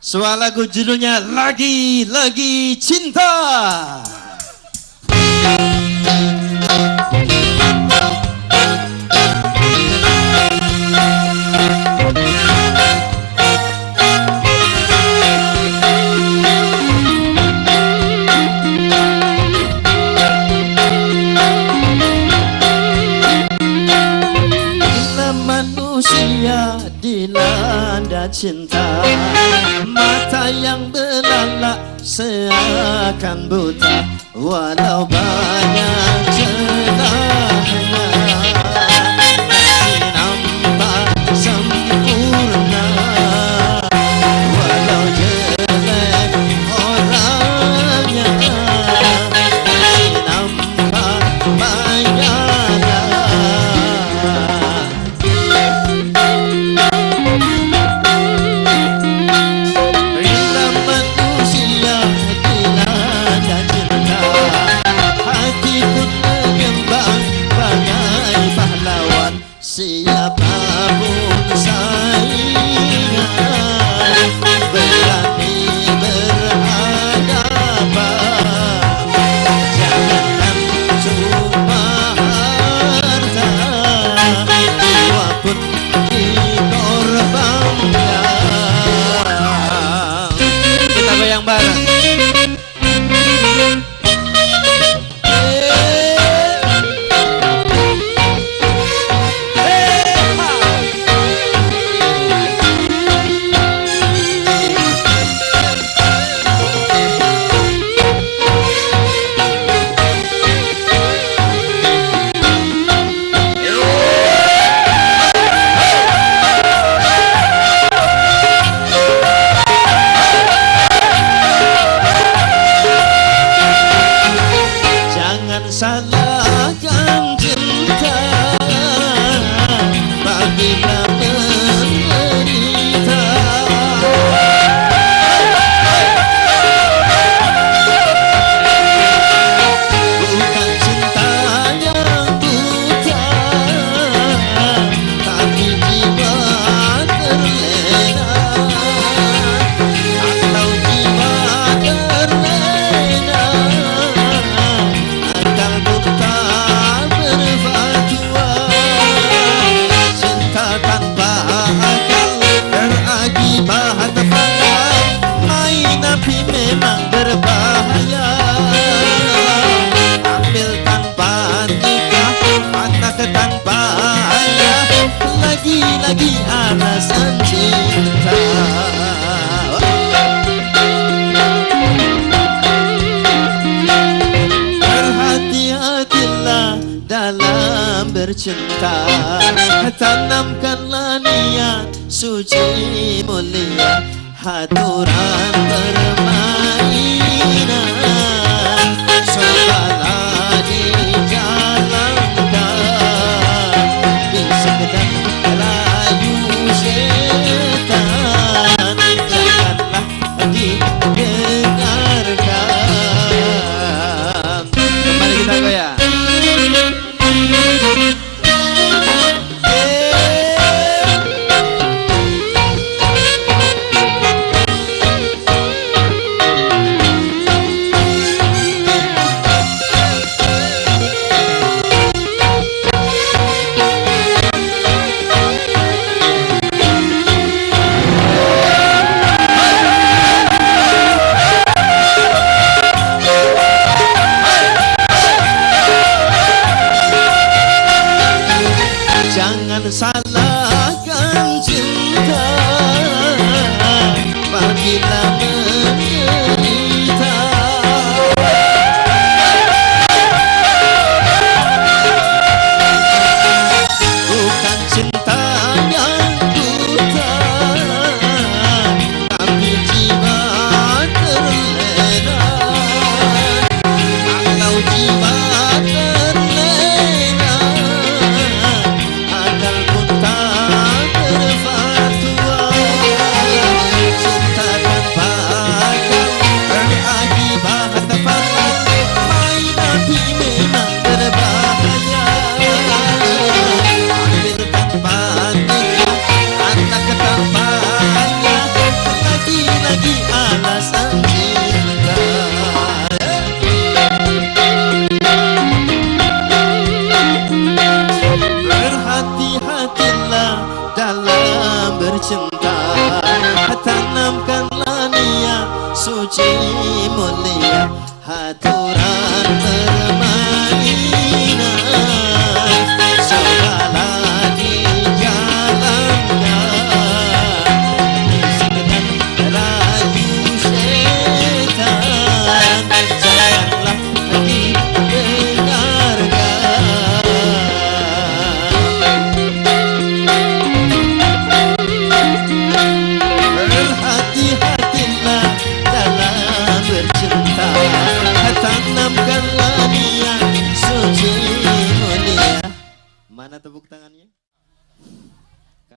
Sebuah lagu judulnya Lagi-Lagi Cinta. Dilanda cinta, mata yang belalak seakan buta, walau banyak celahnya masih nampak sempurna, walau jelek orangnya masih nampak banyak. Siapapun saingan berani berhadapan, jangankan cuma harta, jiwa pun dikorbankan. Kita goyang bareng. Salahkan cinta bagilah menderita, bukan cinta yang buta, tapi jiwa terlena. Kalau jiwa terlena, akal buta berfatwa. Cinta tanpa akal berakibat fatal, main api memang berbahaya. Ambil tanpa nikah, anak tanpa ayah, lagi-lagi alasan cinta. Berhati-hatilah dalam bercinta, tanamkanlah niat suci mulia, aturan permainan cobalah dijalankan, bisa kedan layu setan, janganlah didengarkan. Kembali kita goyang. Jangan salahkan cinta bagilah menderita, bukan cinta yang buta, tapi jiwa terlena. Kalau jiwa terlena, akal buta berfatwa. Cinta tanpa lagi alasan cinta. Berhati-hatilah dalam bercinta, tanamkanlah niat suci mulia, hatur